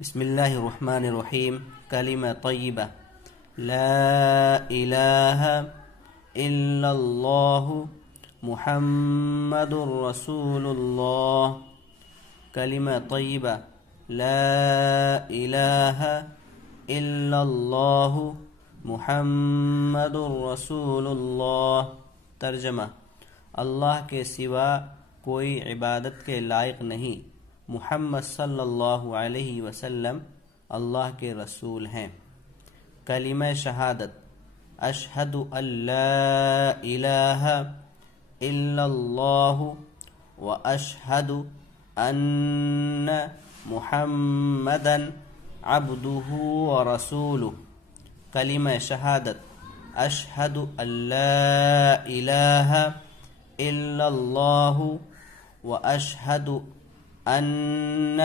بسم اللہ الرحمن الرحیم. کلمہ طیبہ. لا الہ الا اللہ محمد رسول اللہ. کلمہ طیبہ. لا الہ الا اللہ محمد رسول اللہ. ترجمہ: اللہ کے سوا کوئی عبادت کے لائق نہیں، محمد صلی اللہ علیہ وسلم اللہ کے رسول ہیں. کلمہ شہادت. اشہد ان لا الہ الا اللہ واشہد ان محمدا عبدہ ورسولہ. کلمہ شہادت. اشہد ان لا الہ الا اللہ واشہد ان